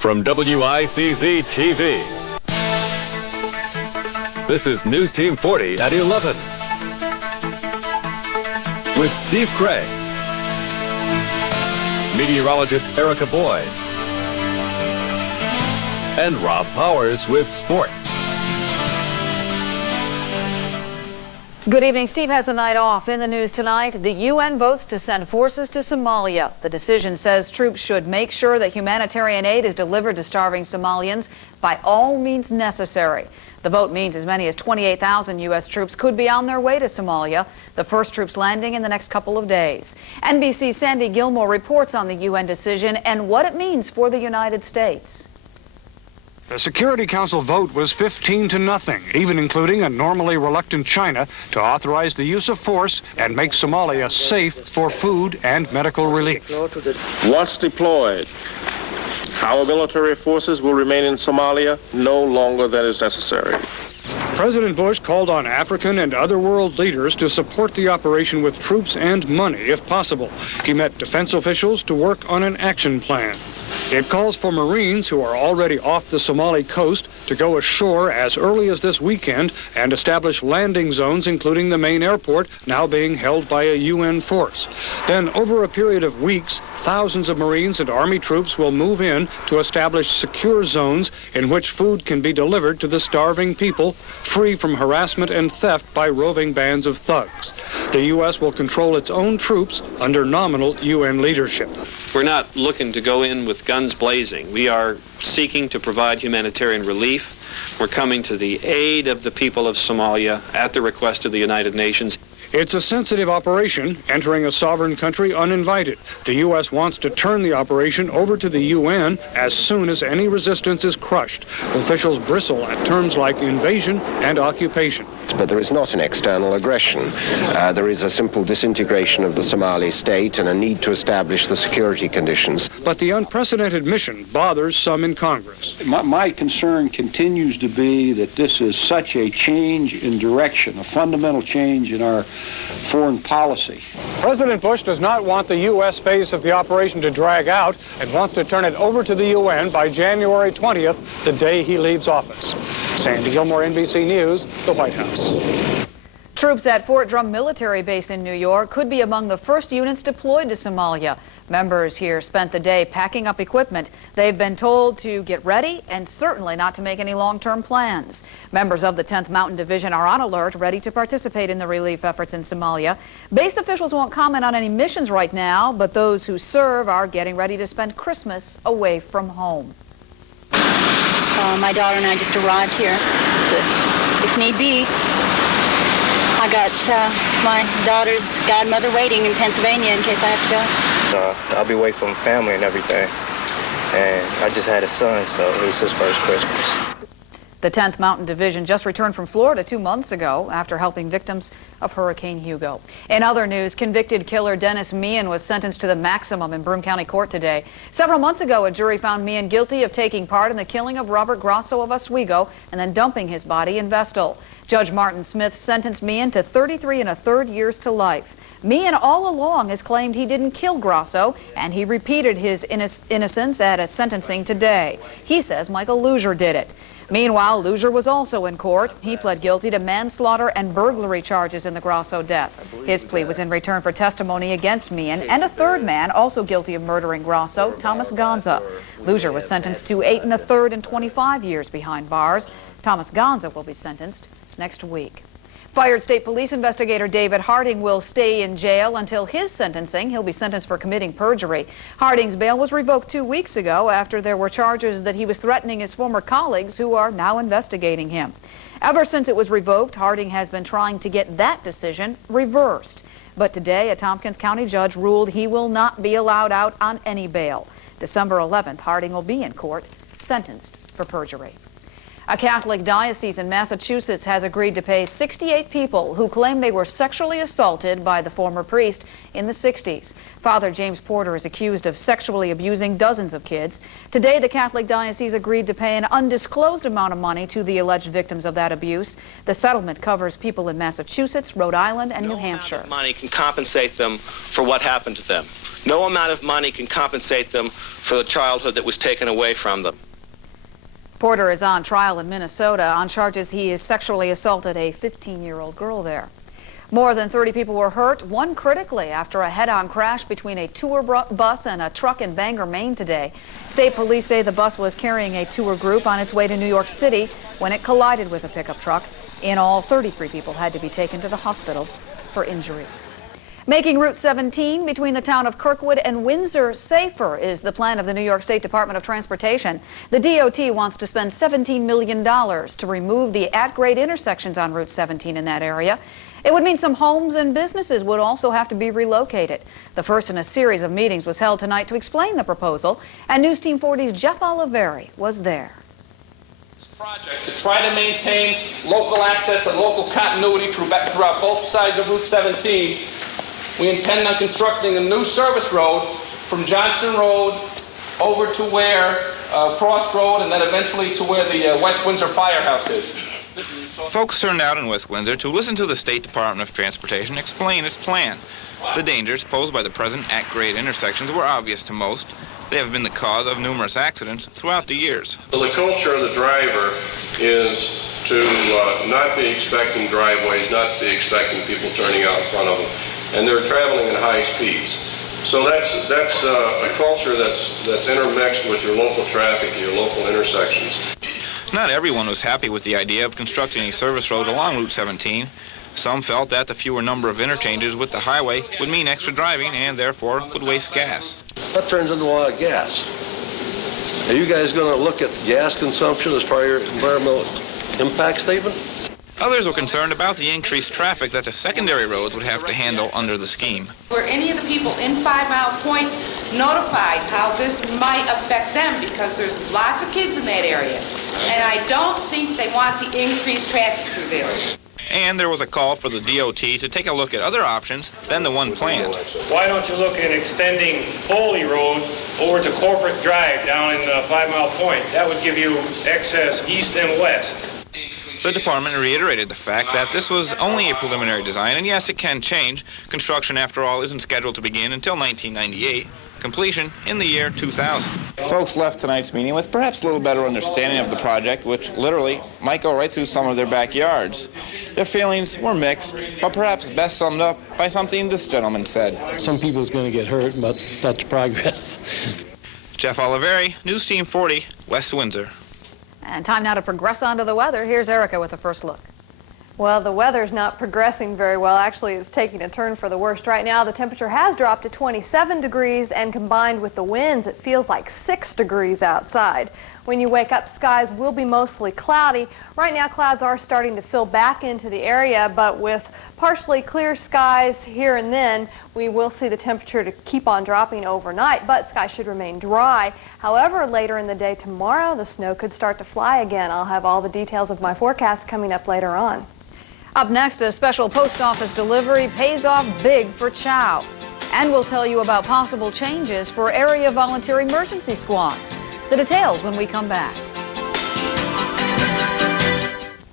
From WICZ TV, this is News Team 40 at 11 with Steve Craig, meteorologist Erica Boyd, and Rob Powers with sports. Good evening. Steve has a night off. In the news tonight, the UN votes to send forces to Somalia. The decision says troops should make sure that humanitarian aid is delivered to starving Somalians by all means necessary. The vote means as many as 28,000 U.S. troops could be on their way to Somalia, the first troops landing in the next couple of days. NBC's Sandy Gilmore reports on the UN decision and what it means for the United States. The Security Council vote was 15-0, even including a normally reluctant China to authorize the use of force and make Somalia safe for food and medical relief. Once deployed, our military forces will remain in Somalia no longer than is necessary. President Bush called on African and other world leaders to support the operation with troops and money if possible. He met defense officials to work on an action plan. It calls for Marines who are already off the Somali coast to go ashore as early as this weekend and establish landing zones, including the main airport, now being held by a UN force. Then, over a period of weeks, thousands of Marines and Army troops will move in to establish secure zones in which food can be delivered to the starving people, free from harassment and theft by roving bands of thugs. The U.S. will control its own troops under nominal UN leadership. We're not looking to go in with guns blazing. We are seeking to provide humanitarian relief. We're coming to the aid of the people of Somalia at the request of the United Nations. It's a sensitive operation, entering a sovereign country uninvited. The U.S. wants to turn the operation over to the UN as soon as any resistance is crushed. Officials bristle at terms like invasion and occupation. But there is not an external aggression. There is a simple disintegration of the Somali state and a need to establish the security conditions. But the unprecedented mission bothers some in Congress. My concern continues to be that this is such a change in direction, a fundamental change in our foreign policy. President Bush does not want the U.S. phase of the operation to drag out and wants to turn it over to the UN by January 20th, the day he leaves office. Sandy Gilmore, NBC News, the White House. Troops at Fort Drum Military Base in New York could be among the first units deployed to Somalia. Members here spent the day packing up equipment. They've been told to get ready and certainly not to make any long-term plans. Members of the 10th Mountain Division are on alert, ready to participate in the relief efforts in Somalia. Base officials won't comment on any missions right now, but those who serve are getting ready to spend Christmas away from home. My daughter and I just arrived here. If need be, I got my daughter's godmother waiting in Pennsylvania in case I have to go. I'll be away from family and everything. And I just had a son, so it was his first Christmas. The 10th Mountain Division just returned from Florida 2 months ago after helping victims of Hurricane Hugo. In other news, convicted killer Dennis Meehan was sentenced to the maximum in Broome County Court today. Several months ago, a jury found Meehan guilty of taking part in the killing of Robert Grosso of Oswego and then dumping his body in Vestal. Judge Martin Smith sentenced Meehan to 33 1/3 years to life. Meehan all along has claimed he didn't kill Grosso, and he repeated his innocence at a sentencing today. He says Michael Luzier did it. Meanwhile, Luzier was also in court. He pled guilty to manslaughter and burglary charges in the Grosso death. His plea was in return for testimony against Meehan and a third man also guilty of murdering Grosso, Thomas Gonza. Luzier was sentenced to 8 1/3 and 25 years behind bars. Thomas Gonza will be sentenced next week. Fired State Police investigator David Harding will stay in jail until his sentencing. He'll be sentenced for committing perjury. Harding's bail was revoked 2 weeks ago after there were charges that he was threatening his former colleagues who are now investigating him. Ever since it was revoked, Harding has been trying to get that decision reversed. But today, a Tompkins County judge ruled he will not be allowed out on any bail. December 11th, Harding will be in court, sentenced for perjury. A Catholic diocese in Massachusetts has agreed to pay 68 people who claim they were sexually assaulted by the former priest in the 60s. Father James Porter is accused of sexually abusing dozens of kids. Today, the Catholic diocese agreed to pay an undisclosed amount of money to the alleged victims of that abuse. The settlement covers people in Massachusetts, Rhode Island, and New Hampshire. No amount of money can compensate them for what happened to them. No amount of money can compensate them for the childhood that was taken away from them. Porter is on trial in Minnesota on charges he has sexually assaulted a 15-year-old girl there. More than 30 people were hurt, one critically, after a head-on crash between a tour bus and a truck in Bangor, Maine today. State police say the bus was carrying a tour group on its way to New York City when it collided with a pickup truck. In all, 33 people had to be taken to the hospital for injuries. Making Route 17 between the town of Kirkwood and Windsor safer is the plan of the New York State Department of Transportation. The DOT wants to spend $17 million to remove the at-grade intersections on Route 17 in that area. It would mean some homes and businesses would also have to be relocated. The first in a series of meetings was held tonight to explain the proposal, and News Team 40's Jeff Oliveri was there. Project to try to maintain local access and local continuity throughout both sides of Route 17. We intend on constructing a new service road from Johnson Road over to where Frost Road, and then eventually to where the West Windsor Firehouse is. Folks turned out in West Windsor to listen to the State Department of Transportation explain its plan. The dangers posed by the present at-grade intersections were obvious to most. They have been the cause of numerous accidents throughout the years. So the culture of the driver is to not be expecting driveways, not be expecting people turning out in front of them, and they're traveling at high speeds. So that's a culture that's intermixed with your local traffic, your local intersections. Not everyone was happy with the idea of constructing a service road along Route 17. Some felt that the fewer number of interchanges with the highway would mean extra driving and therefore would waste gas. That turns into a lot of gas. Are you guys going to look at gas consumption as part of your environmental impact statement? Others were concerned about the increased traffic that the secondary roads would have to handle under the scheme. Were any of the people in 5 Mile Point notified how this might affect them? Because there's lots of kids in that area. And I don't think they want the increased traffic through there. And there was a call for the DOT to take a look at other options than the one planned. Why don't you look at extending Foley Road over to Corporate Drive down in 5 Mile Point? That would give you access east and west. The department reiterated the fact that this was only a preliminary design, and yes, it can change. Construction, after all, isn't scheduled to begin until 1998. Completion in the year 2000. Folks left tonight's meeting with perhaps a little better understanding of the project, which literally might go right through some of their backyards. Their feelings were mixed, but perhaps best summed up by something this gentleman said. Some people's going to get hurt, but that's progress. Jeff Oliveri, News Team 40, West Windsor. And time now to progress on to the weather. Here's Erica with a first look. Well, the weather's not progressing very well. Actually, it's taking a turn for the worst. Right now, the temperature has dropped to 27 degrees, and combined with the winds, it feels like 6 degrees outside. When you wake up, skies will be mostly cloudy. Right now, clouds are starting to fill back into the area, but with partially clear skies here and then, we will see the temperature to keep on dropping overnight, but skies should remain dry. However, later in the day tomorrow, the snow could start to fly again. I'll have all the details of my forecast coming up later on. Up next, a special post office delivery pays off big for Chow. And we'll tell you about possible changes for area volunteer emergency squads. The details when we come back.